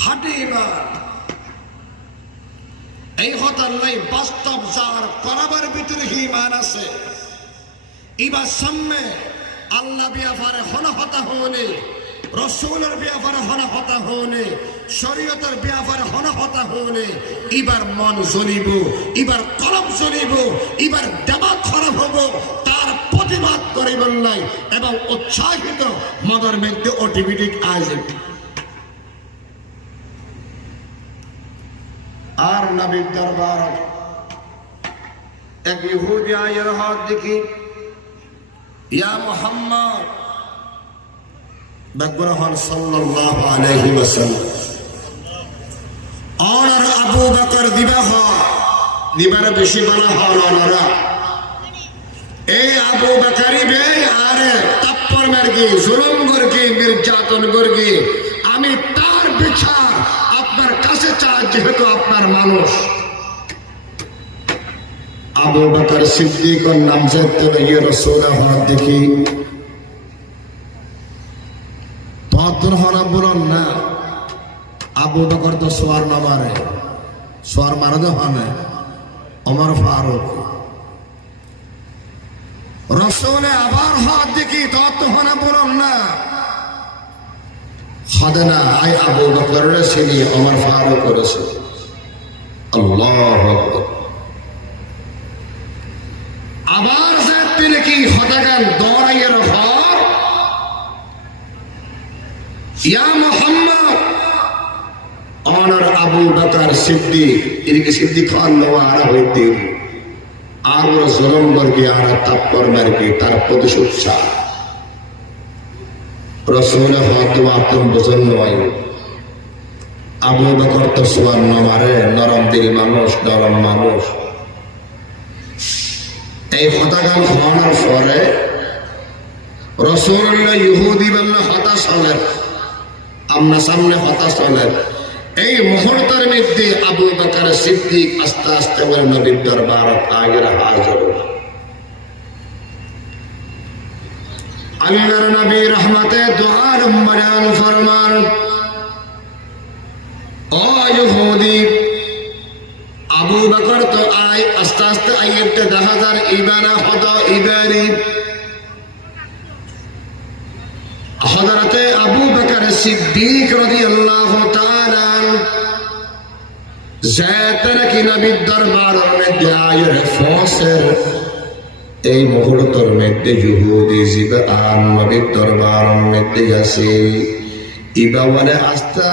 খাঁটি ঈমান। এই হতার লাই বাস্তব যার করাবার ভিতরে ঈমান আছে, এবার সামনে আল্লাহ ব্যাপারে হনহতা হলে, রসুলের ব্যাপারে হনহতা হলে, শরীয়তের ব্যাপারে হনহতা হলে এবার মন জ্বলিব, এবার কলম জ্বলিব, এবার দেমাগ খারাপ হব, তার প্রতিবাদ করিবেন নাই এবং উৎসাহিত মনের মধ্যে অটোমেটিক আসবে। আর নবীর দরবার এক ইহুদি আয়ের হাত দেখি, ইয়া মুহাম্মদ বকরহন সাল্লাল্লাহু আলাইহি ওয়াসাল্লাম আর আবু বকর দিবার বেশি বলা হল না, এই আবু বকরি বে আরে তাপ্পর মারগি, জুলুম করগি, নির্যাতন করগি, আমি তার বিচার আপনার কাছে চাই, যেহেতু আপনার মানুষ। আবু বকর সিদ্দিক और नामजद ये रसूल हाथ देखी तो हना बोलन ना, আবু বকর তো সোয়ার না মারে, সোয়ার মারা তো হয় না, ওমর ফারুক। রসুলে আবার হাত দেখি তো হনা বলন না, হাদে না আই আবু বকরের সিনি ওমর ফারুক করেছে। আল্লাহু আকবার। আবার যে তিনি কি হতাগান দৌড়াইয়ের ঘর, ইয়া মুহাম্মদ অনার আবু বকর সিদ্দিক, এদিকে সিদ্দিক খান নওয়ারা হইতে আর ওর জুলুম করবি আর তাপ্পর মারবি, তার প্রতিশোধ চায়। রসুল হয়তো আপন বোঝেন নয়, আবু বকর তো সোয়ার না মারে, নরম দিল মানুষ, নরম মানুষ। এই হতাগান হওয়ার পরে রসুল্লাহ ইহুদি বললে হতাশ হলেন, আমরা সামনে হতাশ হলেন। এই মুহূর্তের মধ্যে আবু বকর সিদ্দিক আস্তে আস্তে বলে নবীর দরবার আগের হাজির। আল্লাহর নবী রহমতে দুআর বয়ান ফরমান, ও ইহুদি আবু বকর তো আয় আস্তে আস্তে আইতে 10,000 ইবানা হতো ইবারি। হযরতে আবু বকর সিদ্দিক রাদিয়াল্লাহু তাআলা যাতেন কি নবীর দরবারের মধ্যে আয়ের ফসর, এই মুহূর্তের মধ্যে ইহুদি জিবা আর নবীর দরবারের মধ্যে আসে, ইবা বলে আস্তে